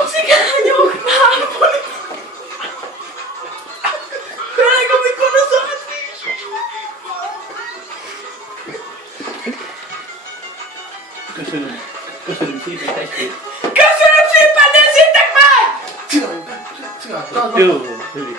Oxigányoknál van. Drága, mikor az átmés? Köszönöm. Köszönöm szépen, testvérem. Köszönöm szépen, nézzétek meg! Csináljuk! Jó, Júli.